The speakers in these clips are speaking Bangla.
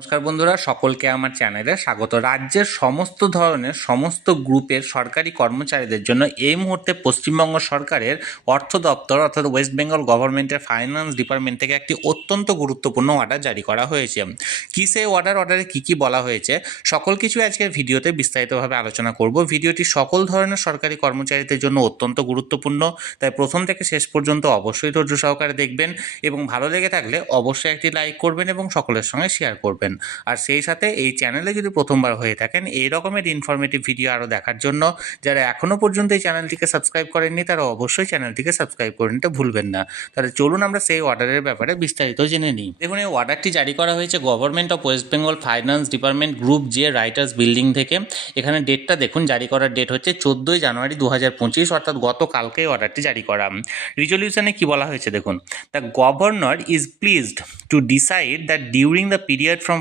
নমস্কার বন্ধুরা, সকলকে আমার চ্যানেলে স্বাগত। রাজ্যের সমস্ত ধরনের, সমস্ত গ্রুপের সরকারি কর্মচারীদের জন্য এই মুহূর্তে পশ্চিমবঙ্গ সরকারের অর্থ দপ্তর অর্থাৎ ওয়েস্ট বেঙ্গল গভর্নমেন্টের ফাইন্যান্স ডিপার্টমেন্ট থেকে একটি অত্যন্ত গুরুত্বপূর্ণ অর্ডার জারি করা হয়েছে। কী সেই অর্ডার অর্ডারে কী কী বলা হয়েছে? সকল কিছু আজকের ভিডিওতে বিস্তারিতভাবে আলোচনা করব। ভিডিওটি সকল ধরনের সরকারি কর্মচারীদের জন্য অত্যন্ত গুরুত্বপূর্ণ। তাই প্রথম থেকে শেষ পর্যন্ত অবশ্যই ধৈর্য সহকারে দেখবেন এবং ভালো লেগে থাকলে অবশ্যই একটি লাইক করবেন এবং সকলের সঙ্গে শেয়ার করবেন। আর সেই সাথে এই চ্যানেলে যদি প্রথমবার হয়ে থাকেন, এই রকমের ইনফরমেটিভ ভিডিও আরও দেখার জন্য যারা এখনও পর্যন্ত এই চ্যানেলটিকে সাবস্ক্রাইব করেননি, তারা অবশ্যই চ্যানেলটিকে সাবস্ক্রাইব করে নিতে ভুলবেন না। তাহলে চলুন আমরা সেই অর্ডারের ব্যাপারে বিস্তারিত জেনে নিই। দেখুন, এই অর্ডারটি জারি করা হয়েছে government of West Bengal finance department group J Writers building থেকে। এখানে ডেটটা দেখুন, জারি করার ডেট হচ্ছে চোদ্দোই জানুয়ারি দু হাজার পঁচিশ, অর্থাৎ গতকালকে অর্ডারটি জারি করা। রিজলিউশনে কি বলা হয়েছে দেখুন the governor is pleased to decide that during the period from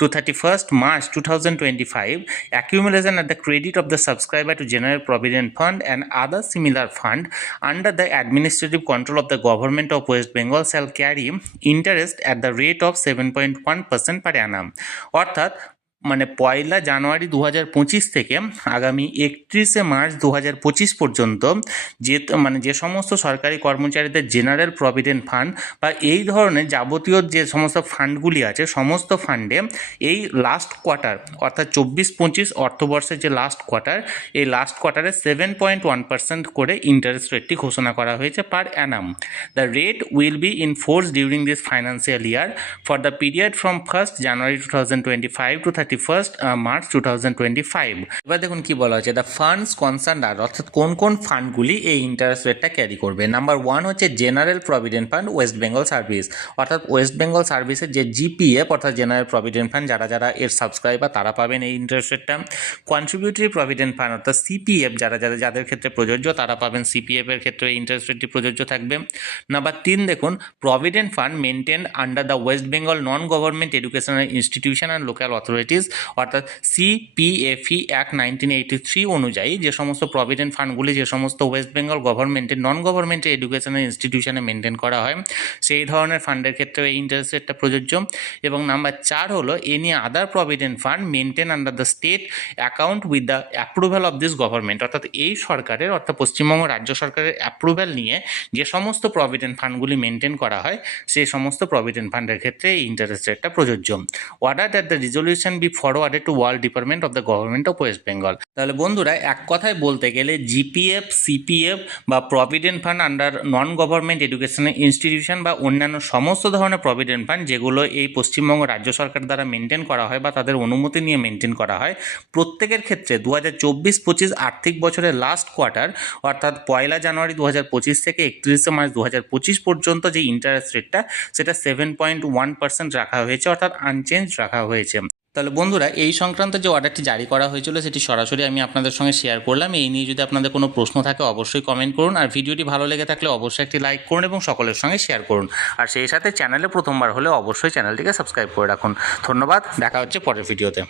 to thirty first March two thousand twenty five accumulation at the credit of the subscriber to general provident fund and other similar fund under the administrative control of the government of west bengal shall carry interest at the rate of 7.1% per annum অর্থাৎ মানে পয়লা জানুয়ারি দু হাজার পঁচিশ থেকে আগামী একত্রিশে মার্চ দু হাজার পঁচিশ পর্যন্ত যে মানে যে সমস্ত সরকারি কর্মচারীদের জেনারেল প্রভিডেন্ট ফান্ড বা এই ধরনের যাবতীয় যে সমস্ত ফান্ডগুলি আছে, সমস্ত ফান্ডে এই লাস্ট কোয়ার্টার অর্থাৎ চব্বিশ পঁচিশ অর্থবর্ষের যে লাস্ট কোয়ার্টার এই লাস্ট কোয়ার্টারে সেভেন পয়েন্ট ওয়ান পার্সেন্ট করে ইন্টারেস্ট রেটটি ঘোষণা করা হয়েছে per annum the rate will be in force during this financial year for the period from first January two thousand twenty five to thirty first March two thousand twenty five এবার দেখুন কি বলা হচ্ছে দ্য ফান্ডস কনসার্ন আর অর্থাৎ কোন কোন ফান্ডগুলি এই ইন্টারেস্ট রেটটা ক্যারি করবে? নাম্বার ওয়ান হচ্ছে general provident fund West Bengal service অর্থাৎ ওয়েস্ট বেঙ্গল সার্ভিসের যে জিপিএফ অর্থাৎ জেনারেল প্রভিডেন্ট ফান্ড যারা যারা এর সাবস্ক্রাইবার তারা পাবেন এই ইন্টারেস্ট রেটটা কন্ট্রিবিউটরি প্রভিডেন্ট ফান্ড অর্থাৎ সিপিএফ যারা যারা, যাদের ক্ষেত্রে প্রযোজ্য, তারা পাবেন সিপিএফ এর ক্ষেত্রে ইন্টারেস্ট রেটটি প্রযোজ্য থাকবে। নাম্বার তিন দেখুন provident fund maintain under the West Bengal non government educational institution and local authorities অর্থাৎ সিপিএফই অ্যাক্ট নাইনটিন এইটি থ্রি অনুযায়ী যে সমস্ত প্রভিডেন্ট ফান্ডগুলি যে সমস্ত ওয়েস্ট বেঙ্গল গভর্নমেন্টের নন গভর্নমেন্টের এডুকেশনাল ইনস্টিটিউশনে মেনটেন করা হয়, সেই ধরনের ফান্ডের ক্ষেত্রে এই ইন্টারেস্ট রেটটা প্রযোজ্য। এবং নাম্বার চার হলো any other provident fund maintain under the state account with the approval of this government অর্থাৎ এই সরকারের, অর্থাৎ পশ্চিমবঙ্গ রাজ্য সরকারের অ্যাপ্রুভ্যাল নিয়ে যে সমস্ত প্রভিডেন্ট ফান্ডগুলি মেনটেন করা হয়, সেই সমস্ত প্রভিডেন্ট ফান্ডের ক্ষেত্রে এই ইন্টারেস্ট রেটটা প্রযোজ্য। Order that the resolution be forwarded to world department of the government of West Bengal তাহলে বন্ধুরা, এক কথায় বলতে গেলে জিপিএফ সিপিএফ বা provident fund under non government educational institution বা অন্যান্য সমস্ত ধরনের প্রভিডেন্ট ফান্ড যেগুলো এই পশ্চিমবঙ্গ রাজ্য সরকার দ্বারা মেনটেন করা হয় বা তাদের অনুমতি নিয়ে মেনটেন করা হয়, প্রত্যেকের ক্ষেত্রে দু হাজার চব্বিশ পঁচিশ আর্থিক বছরের লাস্ট কোয়ার্টার অর্থাৎ পয়লা জানুয়ারি দু হাজার পঁচিশ থেকে একত্রিশে মার্চ দু হাজার পঁচিশ পর্যন্ত যে ইন্টারেস্ট রেটটা সেটা সেভেন পয়েন্ট ওয়ান পার্সেন্ট রাখা হয়েছে, অর্থাৎ আনচেঞ্জ রাখা হয়েছে। তাহলে বন্ধুরা, এই সংক্রান্ত যে অর্ডারটি জারি করা হয়েছিল, সেটি সরাসরি আমি আপনাদের সঙ্গে শেয়ার করলাম। এই নিয়ে যদি আপনাদের কোনো প্রশ্ন থাকে, অবশ্যই কমেন্ট করুন। আর ভিডিওটি ভালো লেগে থাকলে অবশ্যই একটি লাইক করুন এবং সকলের সঙ্গে শেয়ার করুন। আর সেই সাথে চ্যানেলে প্রথমবার হলে অবশ্যই চ্যানেলটিকে সাবস্ক্রাইব করে রাখুন। ধন্যবাদ, দেখা হচ্ছে পরের ভিডিওতে